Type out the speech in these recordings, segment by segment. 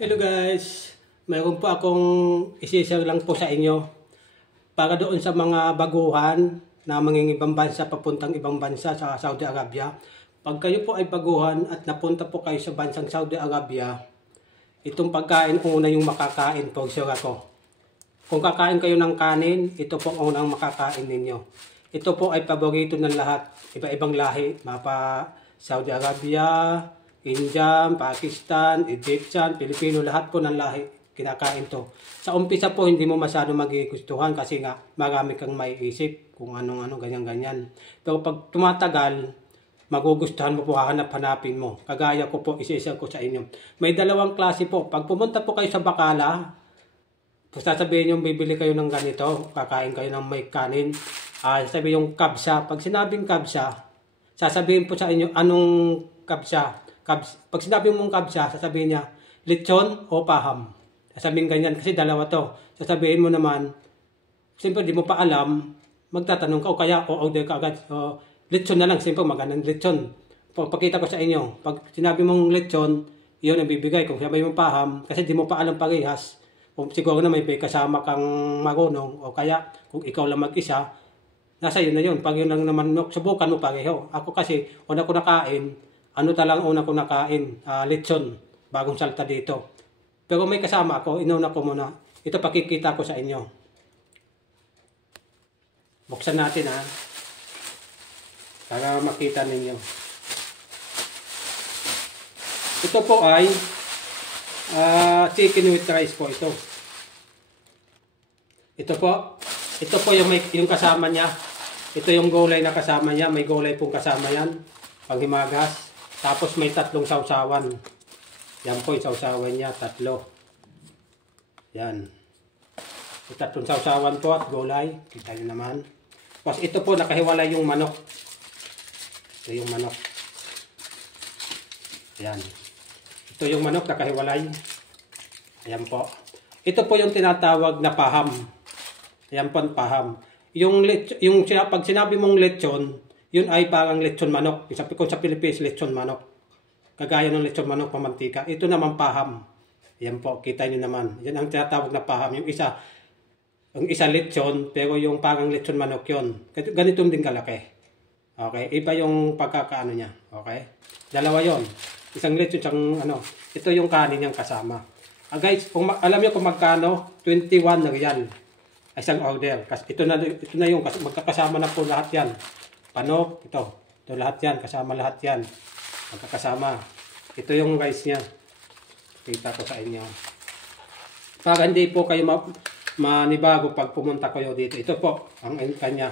Hello guys, mayroon po akong isi-share lang po sa inyo para doon sa mga baguhan na mangingibang bansa papuntang ibang bansa sa Saudi Arabia. Pag kayo po ay baguhan at napunta po kayo sa bansang Saudi Arabia, itong pagkain una yung makakain po, sure ako. Kung kakain kayo ng kanin, ito po ang unang makakain ninyo. Ito po ay paborito ng lahat, iba-ibang lahi, mapa Saudi Arabia, Indian, Pakistan, Egyptian, Pilipino, lahat po ng lahi kinakain to. Sa umpisa po hindi mo masyado magigustuhan kasi nga marami kang maiisip kung anong-ano, ganyan-ganyan. Pero pag tumatagal, magugustuhan mo po, hahanap-hanapin mo. Kagaya ko po, isa-isa ko sa inyo. May dalawang klase po. Pag pumunta po kayo sa Bacala, sasabihin yung bibili kayo ng ganito, kakain kayo ng may kanin. Sasabihin yung kabsa. Pag sinabing kabsa, sasabihin po sa inyo anong kabsa. Pag sinabi mong kabsa, sasabihin niya, lechon o paham. Sasabihin ganyan, kasi dalawa to. Sasabihin mo naman, siyempre di mo pa alam, magtatanong ka o kaya o order ka agad. Lechon na lang, siyempre magandang lechon. Pagpakita ko sa inyo, pag sinabi mong lechon, yun ang bibigay. Kung sinabi mong paham, kasi di mo pa alam parehas, kung siguro na may kasama kang marunong, o kaya kung ikaw lang mag-isa, nasa yun na yun. Pag yun lang naman, subukan mo pareho. Ako kasi, una ko nakain, ano talang una ko nakain? Lechon. Bagong salta dito. Pero may kasama ako. Inuna ko muna. Ito pakikita ko sa inyo. Buksan natin para makita ninyo. Ito po ay chicken with rice po ito. Ito po yung kasama niya. Ito yung gulay na kasama niya. May gulay pong kasama yan. Panghimagas. Tapos may tatlong sausawan. Yan po yung sausawan niya, tatlo. Yan. May tatlong sausawan po at gulay. Kita nyo naman. Tapos ito po, nakahiwalay yung manok. Ito yung manok. Yan. Ito yung manok, nakahiwalay. Ayan po. Ito po yung tinatawag na paham. Ayan po ang paham. Pag sinabi mong lechon, yun ay parang lechon manok. Kung sa Pilipinas, lechon manok. Kagaya ng lechon manok pamantika. Ito naman paham. Yan po, kita nyo naman. Yan ang tinatawag na paham. Yung isa lechon, pero yung parang lechon manok yun. Ganito din kalaki. Okay? Iba yung pagkakaano niya. Okay? Dalawa yon. Isang lechon, isang ano. Ito yung kanin niyang kasama. Guys, alam niyo kung magkano? 21 riyal. Isang order. Kasi ito na yung magkakasama na po lahat yan. Panok, ito lahat yan, kasama lahat yan, magkakasama. Ito yung rice niya, kita ko sa inyo. Para hindi po kayo manibago pag pumunta kayo dito. Ito po, ang kanya.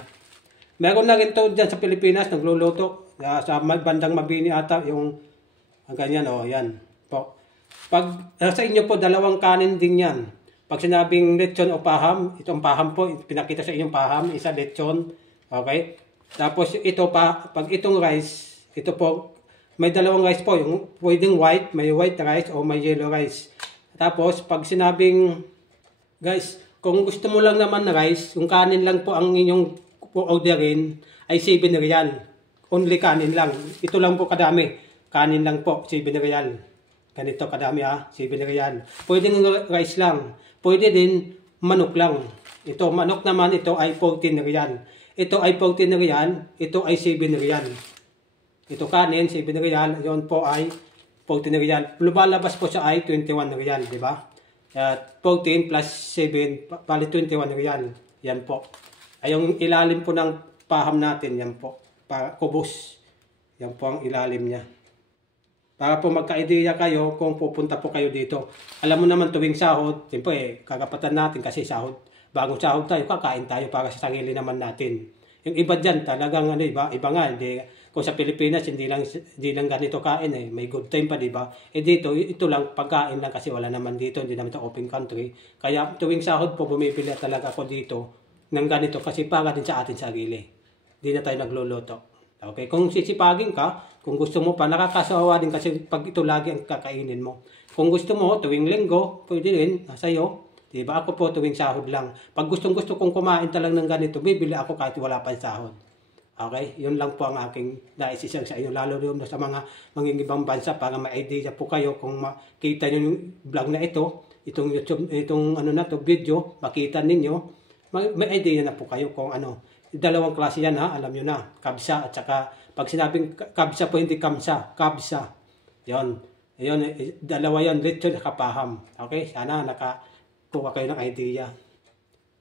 Meron na rin to dyan sa Pilipinas, nagluluto. Sa bandang Mabini ata, yung ganyan, yan po. Pag sa inyo po, dalawang kanin din yan. Pag sinabing lechon o paham, itong paham po, pinakita sa inyong paham, isa lechon, okay? Tapos ito pa, pag itong rice, ito po, may dalawang rice po, yung pwedeng white, may white rice o may yellow rice. Tapos pag sinabing, guys, kung gusto mo lang naman na rice, yung kanin lang po ang inyong orderin, ay 7 riyal. Only kanin lang. Ito lang po kadami. Kanin lang po, 7 riyal. Ganito kadami 7 riyal. Pwedeng rice lang. Pwede din manok lang. Ito, manok naman, ito ay 14 riyal. Ito ay 14 riyal, ito ay 7 riyal. Ito kanin, 7 riyal, yun po ay 14 riyal. Lumalabas po siya ay 21 riyal, di ba? 14 plus 7, bali 21 riyal. Yan po. Ay yung ilalim po ng paham natin, yan po. Para kubos. Yan po ang ilalim niya. Para po magka-ideya kayo kung pupunta po kayo dito. Alam mo naman tuwing sahod, siyempre kakapatan natin kasi sahod. Bagong sahod tayo, kakain tayo para sa sarili naman natin. Yung iba dyan, talagang iba nga, hindi, kung sa Pilipinas, hindi lang ganito kain may good time pa, di ba? Dito, ito lang, pagkain lang kasi wala naman dito, hindi naman ito open country. Kaya tuwing sahod po, bumibili talaga ako dito ng ganito kasi para din sa atin sarili. Hindi na tayo nagluluto. Okay, kung sisipagin ka, kung gusto mo pa, nakakasawa din kasi pag ito lagi ang kakainin mo. Kung gusto mo, tuwing linggo, pwede rin, sa'yo. Diba? Ako po tuwing sahod lang. Pag gustong-gusto kong kumain talagang ng ganito, bibili ako kahit wala pang sahod. Okay, yun lang po ang aking nais isang sa inyo, lalo yung sa mga mangingibang bansa para ma-idea po kayo kung makita nyo yung vlog na ito, itong YouTube, itong ano na to, video, makita ninyo, may idea na po kayo kung ano. Dalawang klase yan ha, alam nyo na, kabsa at saka, pag sinabing kabsa po, hindi kamsa, kabsa. Yun, dalawa yun, lechon at kapaham. Okay, sana nakakuha kayo ng idea.